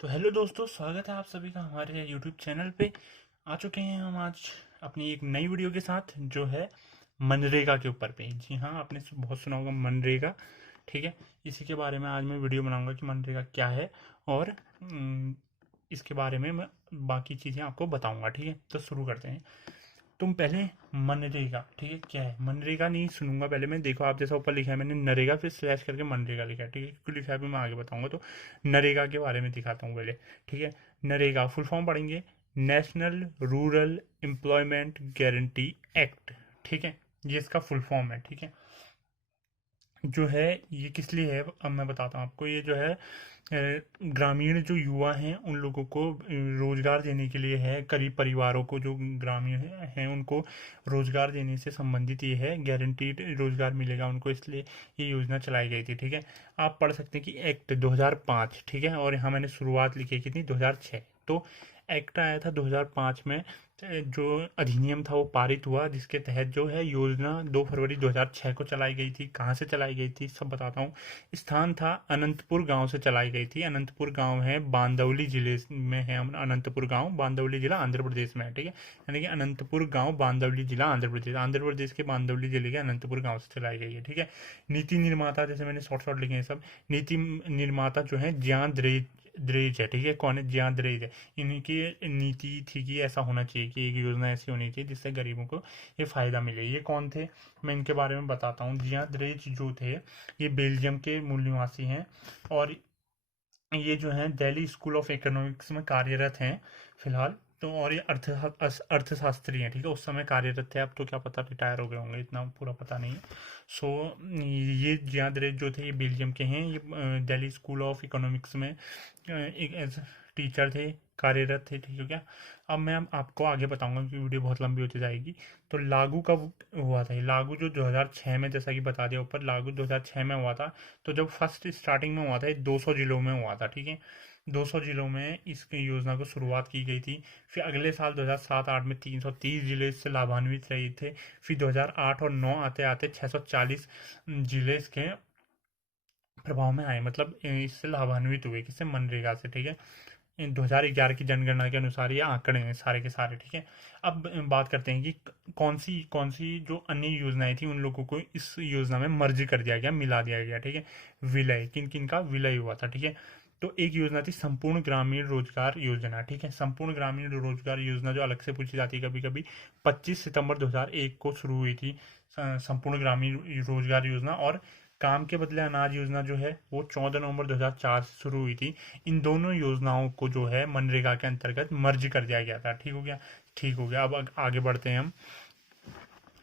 तो हेलो दोस्तों, स्वागत है आप सभी का हमारे यूट्यूब चैनल पे। आ चुके हैं हम आज अपनी एक नई वीडियो के साथ, जो है मनरेगा के ऊपर पे। जी हाँ, आपने बहुत सुना होगा मनरेगा। ठीक है, इसी के बारे में आज मैं वीडियो बनाऊंगा कि मनरेगा क्या है, और इसके बारे में मैं बाकी चीज़ें आपको बताऊंगा। ठीक है, तो शुरू करते हैं। तुम पहले मनरेगा, ठीक है, क्या है मनरेगा नहीं सुनूंगा पहले मैं। देखो, आप जैसा ऊपर लिखा है मैंने नरेगा, फिर स्लैश करके मनरेगा लिखा है। ठीक है, क्यों लिखा है अभी मैं आगे बताऊंगा। तो नरेगा के बारे में दिखाता हूँ पहले। ठीक है, नरेगा फुल फॉर्म पढ़ेंगे, national rural employment guarantee act. ठीक है, ये इसका फुल फॉर्म है। ठीक है, जो है ये किस लिए है अब मैं बताता हूँ आपको। ये जो है ग्रामीण जो युवा हैं उन लोगों को रोजगार देने के लिए है। गरीब परिवारों को जो ग्रामीण हैं उनको रोजगार देने से संबंधित ये है। गारंटीड रोजगार मिलेगा उनको, इसलिए ये योजना चलाई गई थी। ठीक है, आप पढ़ सकते हैं कि एक्ट 2005। ठीक है, और यहाँ मैंने शुरुआत लिखी की थी 2006। तो एक्ट आया था 2005 में। जो अधिनियम था वो पारित हुआ, जिसके तहत जो है योजना 2 फरवरी 2006 को चलाई गई थी। कहाँ से चलाई गई थी सब बताता हूँ। स्थान था अनंतपुर गांव से चलाई गई थी। अनंतपुर गांव है बांदवली जिले में है। अनंतपुर गांव बांदवली जिला आंध्र प्रदेश में है। ठीक है, यानी कि अनंतपुर गांव बांदवली जिला आंध्र प्रदेश के बांदवली जिले के अनंतपुर गांव से चलाई गई है। ठीक है, नीति निर्माता, जैसे मैंने शॉर्ट शॉर्ट लिखे हैं सब। नीति निर्माता जो है ज्ञान द्रेज द्रेज है। ठीक है, कौन है? ज्ञान द्रेज है। इनकी नीति थी कि ऐसा होना चाहिए कि एक योजना ऐसी होनी चाहिए जिससे गरीबों को ये फायदा मिले। ये कौन थे, मैं इनके बारे में बताता हूँ। जियाद रेज जो थे, ये बेल्जियम के मूल निवासी हैं, और ये जो हैं दिल्ली स्कूल ऑफ इकोनॉमिक्स में कार्यरत हैं फिलहाल। तो और ये अर्थशास्त्री हैं। ठीक है, उस समय कार्यरत थे, अब तो क्या पता रिटायर हो गए होंगे, इतना पूरा पता नहीं है। सो ये जियाद रेज जो थे ये बेल्जियम के हैं। ये दिल्ली स्कूल ऑफ इकोनॉमिक्स में एक एज टीचर थे, कार्यरत थे। ठीक है क्या? अब मैं आपको आगे बताऊंगा क्योंकि वीडियो बहुत लंबी होती जाएगी। तो लागू कब हुआ था? ये लागू जो 2006 में, जैसा कि बता दिया ऊपर, लागू 2006 में हुआ था। तो जब फर्स्ट स्टार्टिंग में हुआ था ये 200 जिलों में हुआ था। ठीक है, 200 जिलों में इस योजना को शुरुआत की गई थी। फिर अगले साल 2007-8 में 330 जिले इससे लाभान्वित रहे थे। फिर 2008 और 9 आते आते 640 जिले इसके प्रभाव में आए, मतलब इससे लाभान्वित हुए। किससे? मनरेगा से। ठीक है, 2011 की जनगणना के अनुसार ये आंकड़े हैं सारे के सारे। ठीक है, अब बात करते हैं कि कौन सी जो अन्य योजनाएं थी उन लोगों को इस योजना में मर्ज कर दिया गया, मिला दिया गया। ठीक है, विलय, किन किन का विलय हुआ था। ठीक है, तो एक योजना थी संपूर्ण ग्रामीण रोजगार योजना। ठीक है, संपूर्ण ग्रामीण रोजगार योजना जो अलग से पूछी जाती है कभी कभी, 25 सितंबर 2001 को शुरू हुई थी संपूर्ण ग्रामीण रोजगार योजना। और काम के बदले अनाज योजना जो है वो 14 नवंबर 2004 से शुरू हुई थी। इन दोनों योजनाओं को जो है मनरेगा के अंतर्गत मर्ज कर दिया गया था। ठीक हो गया? ठीक हो गया। अब आगे बढ़ते हैं हम।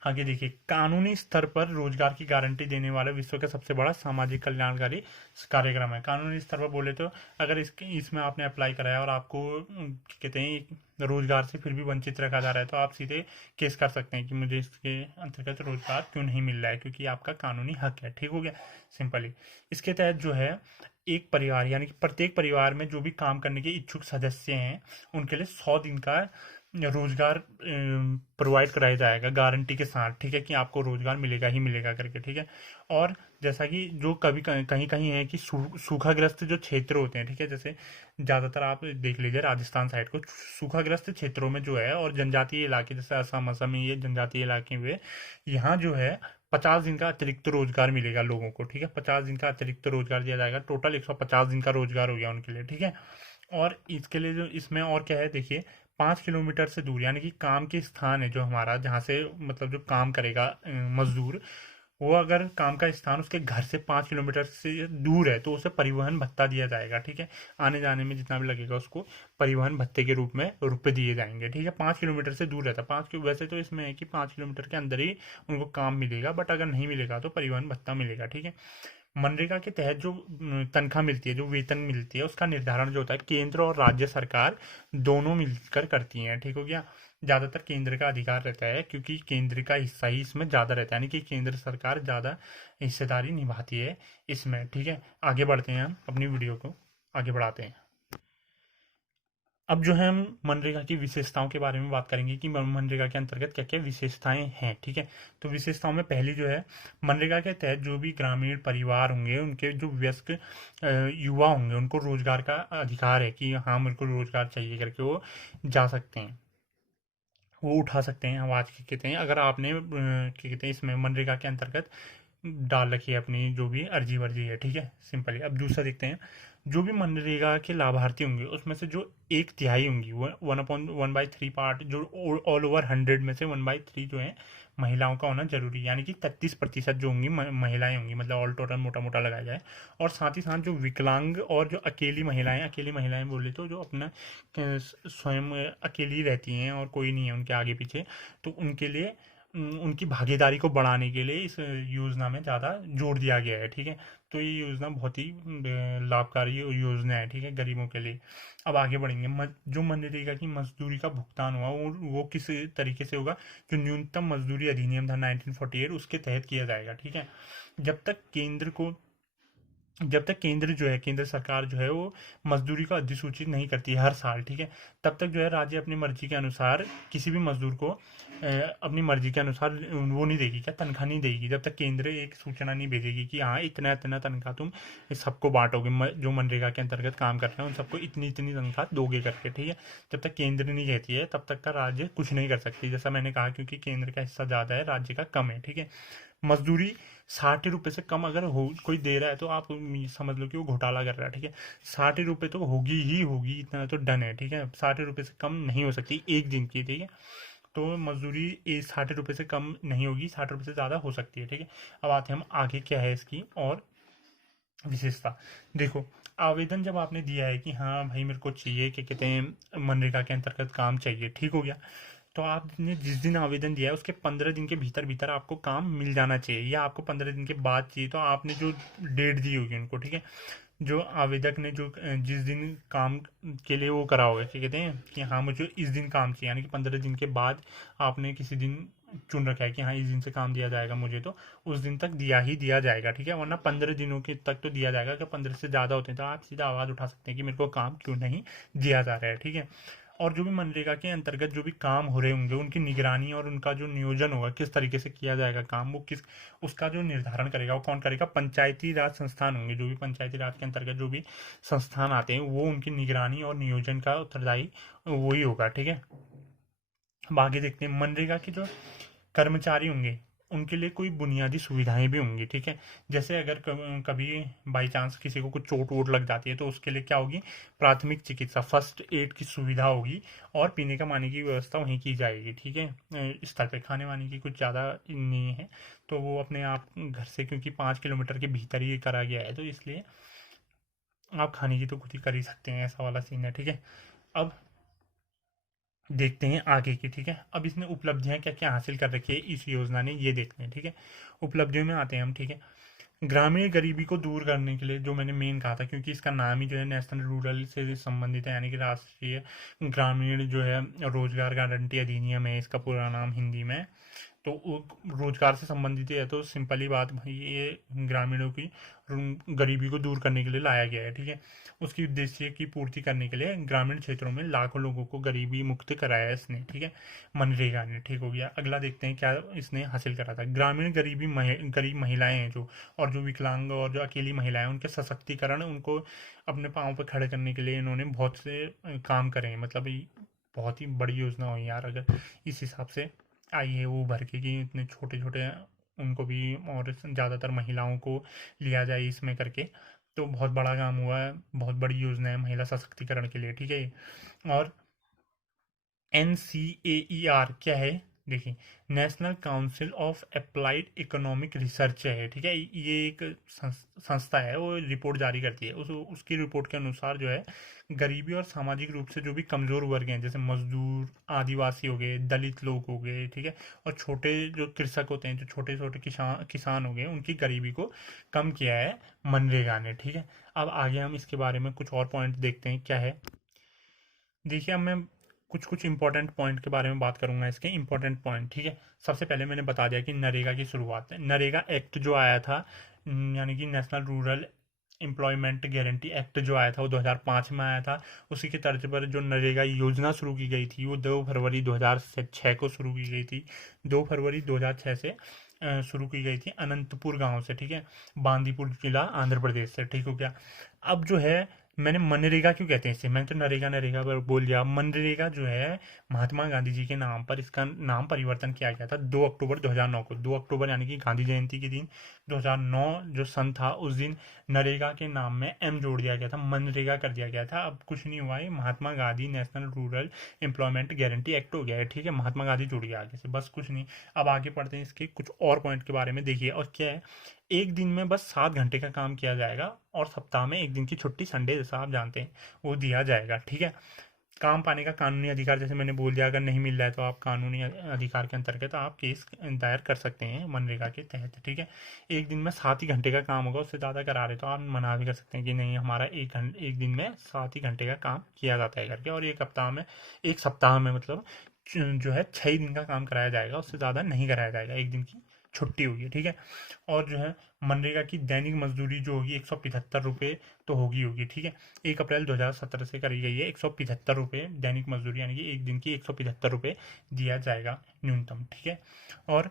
आगे देखिए, कानूनी स्तर पर रोजगार की गारंटी देने वाला विश्व का सबसे बड़ा सामाजिक कल्याणकारी कार्यक्रम है। कानूनी स्तर पर बोले तो अगर इसमें आपने अप्लाई कराया और आपको क्या कहते हैं रोजगार से फिर भी वंचित रखा जा रहा है, तो आप सीधे केस कर सकते हैं कि मुझे इसके अंतर्गत रोजगार क्यों नहीं मिल रहा है, क्योंकि आपका कानूनी हक है। ठीक हो गया? सिंपली इसके तहत जो है एक परिवार, यानी कि प्रत्येक परिवार में जो भी काम करने के इच्छुक सदस्य हैं उनके लिए 100 दिन का रोजगार प्रोवाइड कराया जाएगा गारंटी के साथ। ठीक है, कि आपको रोजगार मिलेगा ही मिलेगा करके। ठीक है, और जैसा कि जो कभी कहीं कहीं है कि सूखाग्रस्त जो क्षेत्र होते हैं, ठीक है, जैसे ज़्यादातर आप देख लीजिए राजस्थान साइड को, सूखाग्रस्त क्षेत्रों में जो है, और जनजातीय इलाके जैसे असम असम ये जनजातीय इलाके हुए, यहाँ जो है 50 दिन का अतिरिक्त रोजगार मिलेगा लोगों को। ठीक है, 50 दिन का अतिरिक्त रोजगार दिया जाएगा। टोटल 150 दिन का रोजगार हो गया उनके लिए। ठीक है, और इसके लिए जो इसमें और क्या है देखिए, 5 किलोमीटर से दूर, यानी कि काम के स्थान है जो हमारा, जहाँ से मतलब जो काम करेगा मजदूर, वो अगर काम का स्थान उसके घर से 5 किलोमीटर से दूर है तो उसे परिवहन भत्ता दिया जाएगा। ठीक है, आने जाने में जितना भी लगेगा उसको परिवहन भत्ते के रूप में रुपए दिए जाएंगे। ठीक है, 5 किलोमीटर से दूर रहता है। वैसे तो इसमें है कि 5 किलोमीटर के अंदर ही उनको काम मिलेगा, बट अगर नहीं मिलेगा तो परिवहन भत्ता मिलेगा। ठीक है, मनरेगा के तहत जो तनख्वाह मिलती है, जो वेतन मिलती है, उसका निर्धारण जो होता है केंद्र और राज्य सरकार दोनों मिलकर करती हैं। ठीक हो गया? ज़्यादातर केंद्र का अधिकार रहता है, क्योंकि केंद्र का हिस्सा ही इसमें ज़्यादा रहता है, यानी कि केंद्र सरकार ज़्यादा हिस्सेदारी निभाती है इसमें। ठीक है, आगे बढ़ते हैं, हम अपनी वीडियो को आगे बढ़ाते हैं। अब जो है हम मनरेगा की विशेषताओं के बारे में बात करेंगे कि मनरेगा के अंतर्गत क्या क्या विशेषताएं हैं, ठीक है। तो विशेषताओं में पहली जो है, मनरेगा के तहत जो भी ग्रामीण परिवार होंगे, उनके जो वयस्क युवा होंगे, उनको रोजगार का अधिकार है कि हाँ मेरे को रोजगार चाहिए करके वो जा सकते हैं, वो उठा सकते हैं आवाज़ क्या कहते हैं, अगर आपने क्या कहते हैं इसमें मनरेगा के अंतर्गत डाल रखी है अपनी जो भी अर्जी वर्जी है, ठीक है, सिंपली। अब दूसरा देखते हैं, जो भी मनरेगा के लाभार्थी होंगे उसमें से जो एक तिहाई होंगी, वो 1/3 पार्ट, जो ऑल ओवर 100 में से 1/3 जो है महिलाओं का होना जरूरी है, यानी कि 33% जो होंगी महिलाएं होंगी, मतलब ऑल टोटल मोटा मोटा लगाया जाए। और साथ ही साथ जो विकलांग और जो अकेली महिलाएं बोले तो जो अपना स्वयं अकेली रहती हैं और कोई नहीं है उनके आगे पीछे, तो उनके लिए उनकी भागीदारी को बढ़ाने के लिए इस योजना में ज़्यादा जोर दिया गया है, ठीक है। तो ये योजना बहुत ही लाभकारी योजना है, ठीक है, गरीबों के लिए। अब आगे बढ़ेंगे, जो मनरेगा की मजदूरी का भुगतान हुआ वो किस तरीके से होगा, जो न्यूनतम मजदूरी अधिनियम था 1948 उसके तहत किया जाएगा, ठीक है। जब तक केंद्र को जब तक केंद्र जो है, केंद्र सरकार जो है वो मजदूरी को अधिसूचित नहीं करती है हर साल, ठीक है, तब तक जो है राज्य अपनी मर्जी के अनुसार किसी भी मजदूर को अपनी मर्जी के अनुसार वो नहीं देगी, क्या तनख्वाह नहीं देगी, जब तक केंद्र एक सूचना नहीं भेजेगी कि हाँ इतना इतना तनख्वाह तुम सबको बांटोगे, जो मनरेगा के अंतर्गत काम कर रहे हैं उन सबको इतनी इतनी तनख्वाह दोगे करके, ठीक है। जब तक केंद्र नहीं कहती है तब तक का राज्य कुछ नहीं कर सकती, जैसा मैंने कहा, क्योंकि केंद्र का हिस्सा ज़्यादा है, राज्य का कम है, ठीक है। मजदूरी 60 रुपये से कम अगर हो कोई दे रहा है तो आप समझ लो कि वो घोटाला कर रहा है, ठीक है। 60 रुपये तो होगी ही होगी, इतना तो डन है, ठीक है। 60 रुपये से कम नहीं हो सकती एक दिन की, ठीक है। तो मजदूरी 60 रुपये से कम नहीं होगी, 60 रुपये से ज़्यादा हो सकती है, ठीक है। अब आते हैं हम आगे क्या है इसकी और विशेषता। देखो, आवेदन जब आपने दिया है कि हाँ भाई मेरे को चाहिए, क्या कहते हैं मनरेगा के अंतर्गत काम चाहिए, ठीक हो गया। तो आपने जिस दिन आवेदन दिया है उसके 15 दिन के भीतर भीतर आपको काम मिल जाना चाहिए, या आपको 15 दिन के बाद चाहिए तो आपने जो डेट दी होगी उनको, ठीक है, जो आवेदक ने जो जिस दिन काम के लिए वो करा होगा, क्या कहते हैं कि हाँ मुझे इस दिन काम चाहिए, यानी कि 15 दिन के बाद आपने किसी दिन चुन रखा है कि हाँ इस दिन से काम दिया जाएगा मुझे, तो उस दिन तक दिया ही दिया जाएगा, ठीक है। वरना 15 दिनों के तक तो दिया जाएगा, अगर 15 से ज़्यादा होते हैं तो आप सीधा आवाज़ उठा सकते हैं कि मेरे को काम क्यों नहीं दिया जा रहा है, ठीक है। और जो भी मनरेगा के अंतर्गत जो भी काम हो रहे होंगे उनकी निगरानी और उनका जो नियोजन होगा, किस तरीके से किया जाएगा काम, वो किस उसका जो निर्धारण करेगा वो कौन करेगा, पंचायती राज संस्थान होंगे, जो भी पंचायती राज के अंतर्गत जो भी संस्थान आते हैं वो उनकी निगरानी और नियोजन का उत्तरदायी वही होगा, ठीक है। अब आगे देखते हैं, मनरेगा के जो कर्मचारी होंगे उनके लिए कोई बुनियादी सुविधाएं भी होंगी, ठीक है। जैसे अगर कभी बाई चांस किसी को कुछ चोट वोट लग जाती है तो उसके लिए क्या होगी, प्राथमिक चिकित्सा, फर्स्ट एड की सुविधा होगी, और पीने का पानी की व्यवस्था वहीं की जाएगी, ठीक है। स्थल पे खाने वाने की कुछ ज़्यादा नहीं है, तो वो अपने आप घर से, क्योंकि 5 किलोमीटर के भीतर ही करा गया है तो इसलिए आप खाने की तो खुद ही कर ही सकते हैं, ऐसा वाला सीन है, ठीक है। अब देखते हैं आगे की, ठीक है। अब इसने उपलब्धियां क्या क्या हासिल कर रखी है इस योजना ने, ये देखते हैं, ठीक है। उपलब्धियों में आते हैं हम, ठीक है। ग्रामीण गरीबी को दूर करने के लिए, जो मैंने मेन कहा था, क्योंकि इसका नाम ही जो है नेशनल रूरल से संबंधित है, यानी कि राष्ट्रीय ग्रामीण जो है रोजगार गारंटी अधिनियम है इसका पूरा नाम हिंदी में। तो रोजगार से संबंधित है, तो सिंपली बात भाई ये ग्रामीणों की गरीबी को दूर करने के लिए लाया गया है, ठीक है। उसकी उद्देश्य की पूर्ति करने के लिए ग्रामीण क्षेत्रों में लाखों लोगों को गरीबी मुक्त कराया है इसने, ठीक है, मनरेगा ने, ठीक हो गया। अगला देखते हैं क्या इसने हासिल करा था। ग्रामीण गरीब महिलाएं हैं जो, और जो विकलांग और जो अकेली महिलाएं, उनके सशक्तिकरण, उनको अपने पाँव पर खड़े करने के लिए इन्होंने बहुत से काम करे हैं, मतलब बहुत ही बड़ी योजना हुई यार, अगर इस हिसाब से आई है वो भर के कि इतने छोटे छोटे उनको भी, और ज़्यादातर महिलाओं को लिया जाए इसमें करके, तो बहुत बड़ा काम हुआ है, बहुत बड़ी योजना है महिला सशक्तिकरण के लिए, ठीक है। और NCAER क्या है, देखिए, national council of applied economic research है, ठीक है। ये एक संस्था है, वो रिपोर्ट जारी करती है, उसकी रिपोर्ट के अनुसार जो है गरीबी और सामाजिक रूप से जो भी कमज़ोर वर्ग हैं, जैसे मजदूर, आदिवासी हो गए, दलित लोग हो गए, ठीक है, और छोटे जो कृषक होते हैं, जो छोटे छोटे किसान हो गए, उनकी गरीबी को कम किया है मनरेगा ने, ठीक है। अब आगे हम इसके बारे में कुछ और पॉइंट देखते हैं क्या है। देखिए, अब मैं कुछ कुछ इंपॉर्टेंट पॉइंट के बारे में बात करूंगा, इसके इंपॉर्टेंट पॉइंट, ठीक है। सबसे पहले मैंने बता दिया कि नरेगा की शुरुआत है, नरेगा एक्ट जो आया था, यानी कि national rural employment guarantee act जो आया था वो 2005 में आया था। उसी के तर्ज पर जो नरेगा योजना शुरू की गई थी वो 2 फरवरी 2006 को शुरू की गई थी। 2 फरवरी 2006 से शुरू की गई थी अनंतपुर गांव से, ठीक है, बांदीपुर जिला आंध्र प्रदेश से, ठीक हो गया। अब जो है मैंने मनरेगा क्यों कहते हैं इसे, मैंने तो नरेगा नरेगा पर बोल दिया। मनरेगा जो है महात्मा गांधी जी के नाम पर इसका नाम परिवर्तन किया गया था 2 अक्टूबर 2009 को। 2 अक्टूबर यानी कि गांधी जयंती के दिन 2009 जो सन था उस दिन नरेगा के नाम में एम जोड़ दिया गया था, मनरेगा कर दिया गया था। अब कुछ नहीं हुआ है, Mahatma Gandhi national rural employment guarantee act हो गया है, ठीक है, महात्मा गांधी जुड़ गया आगे से, बस कुछ नहीं। अब आगे पढ़ते हैं इसके कुछ और पॉइंट के बारे में, देखिए। और क्या है, एक दिन में बस 7 घंटे का काम किया जाएगा और सप्ताह में एक दिन की छुट्टी, संडे जैसा आप जानते हैं, वो दिया जाएगा, ठीक है। काम पाने का कानूनी अधिकार, जैसे मैंने बोल दिया, अगर नहीं मिल रहा है तो आप कानूनी अधिकार के अंतर्गत आप केस दायर कर सकते हैं मनरेगा के तहत, ठीक है। एक दिन में 7 ही घंटे का काम होगा, उससे ज़्यादा करा रहे तो आप मना भी कर सकते हैं कि नहीं, हमारा एक दिन में 7 ही घंटे का काम किया जाता है करके, और एक सप्ताह में मतलब जो है 6 दिन का काम कराया जाएगा, उससे ज़्यादा नहीं कराया जाएगा, एक दिन की छुट्टी होगी, ठीक है। और जो है मनरेगा की दैनिक मजदूरी जो होगी 175 रुपये तो होगी, ठीक है। 1 अप्रैल 2017 से करी गई है, 175 रुपये दैनिक मजदूरी, यानी कि एक दिन की 175 रुपये दिया जाएगा न्यूनतम, ठीक है। और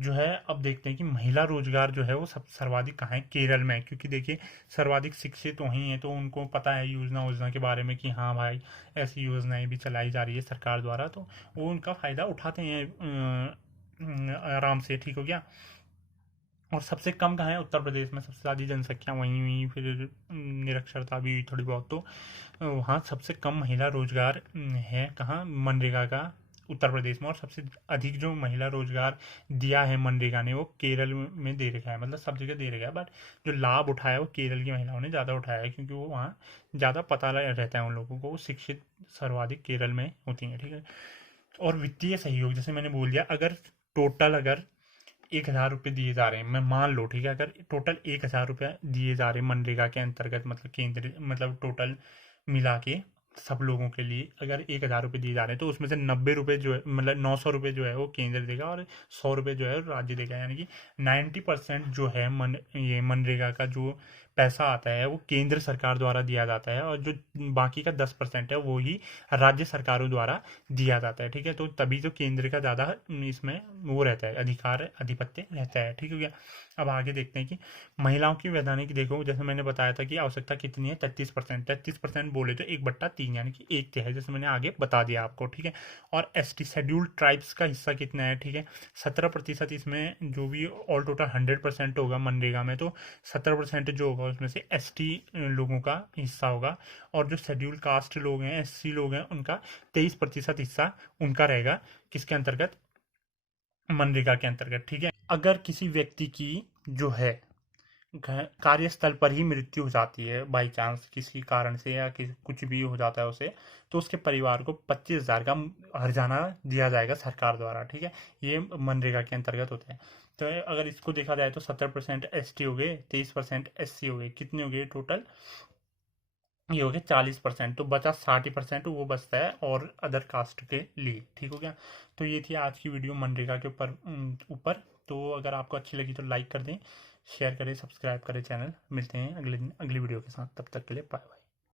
जो है अब देखते हैं कि महिला रोजगार जो है वो सब सर्वाधिक कहाँ है, केरल में, क्योंकि देखिए सर्वाधिक शिक्षित वहीं हैं तो उनको पता है योजना के बारे में कि हाँ भाई ऐसी योजनाएं भी चलाई जा रही है सरकार द्वारा, तो वो उनका फ़ायदा उठाते हैं आराम से, ठीक हो गया। और सबसे कम कहाँ है, उत्तर प्रदेश में सबसे ज़्यादा जनसंख्या वहीं हुई, फिर निरक्षरता भी हुई थोड़ी बहुत, तो वहाँ सबसे कम महिला रोजगार है कहाँ, मनरेगा का, उत्तर प्रदेश में। और सबसे अधिक जो महिला रोजगार दिया है मनरेगा ने वो केरल में दे रखा है, मतलब सब जगह दे रखा है, बट जो लाभ उठाया वो केरल की महिलाओं ने ज़्यादा उठाया है, क्योंकि वो वहाँ ज़्यादा पता रहता है उन लोगों को, वो शिक्षित सर्वाधिक केरल में होती हैं, ठीक है। और वित्तीय सहयोग, जैसे मैंने बोल दिया, अगर 1,000 रुपये दिए जा रहे हैं, मैं मान लो, ठीक है, अगर टोटल 1,000 रुपये दिए जा रहे हैं मनरेगा के अंतर्गत, मतलब केंद्र, मतलब टोटल मिला के सब लोगों के लिए अगर 1,000 रुपये दिए जा रहे हैं तो उसमें से 90 रुपये जो है, मतलब 900 रुपये जो है वो केंद्र देगा और 100 रुपये जो है राज्य देगा, यानी कि 90% जो है ये मनरेगा का जो पैसा आता है वो केंद्र सरकार द्वारा दिया जाता है, और जो बाकी का 10% है वो ही राज्य सरकारों द्वारा दिया जाता है, ठीक है। तो तभी तो केंद्र का ज़्यादा इसमें वो रहता है, आधिपत्य रहता है, ठीक हो गया। अब आगे देखते हैं कि महिलाओं की वैधानिक, देखो जैसे मैंने बताया था कि आवश्यकता कितनी है, 33% बोले तो 1/3 यानी कि 1/3, जैसे मैंने आगे बता दिया आपको, ठीक है। और एसटी शेड्यूल्ड ट्राइब्स का हिस्सा कितना है, ठीक है, 17%। इसमें जो भी ऑल टोटल 100% होगा मनरेगा में, तो 17% जो होगा उसमें से एसटी लोगों का हिस्सा होगा, और जो शेड्यूल कास्ट लोग हैं, एससी लोग हैं, उनका 23% हिस्सा उनका रहेगा, किसके अंतर्गत, मनरेगा के अंतर्गत, ठीक है। अगर किसी व्यक्ति की जो है कार्यस्थल पर ही मृत्यु हो जाती है बाई चांस किसी कारण से, या कुछ भी हो जाता है उसे, तो उसके परिवार को 25,000 का हर्जाना दिया जाएगा सरकार द्वारा, ठीक है। ये मनरेगा के अंतर्गत होता है। तो अगर इसको देखा जाए तो 70% एसटी हो गए, 23% एससी हो गए, कितने हो गए टोटल, ये हो गया 40%, तो बचा 60% वो बचता है और अदर कास्ट के लिए, ठीक हो गया। तो ये थी आज की वीडियो मनरेगा के ऊपर। तो अगर आपको अच्छी लगी तो लाइक कर दें, शेयर करें, सब्सक्राइब करें चैनल। मिलते हैं अगले दिन अगली वीडियो के साथ, तब तक के लिए बाय बाय।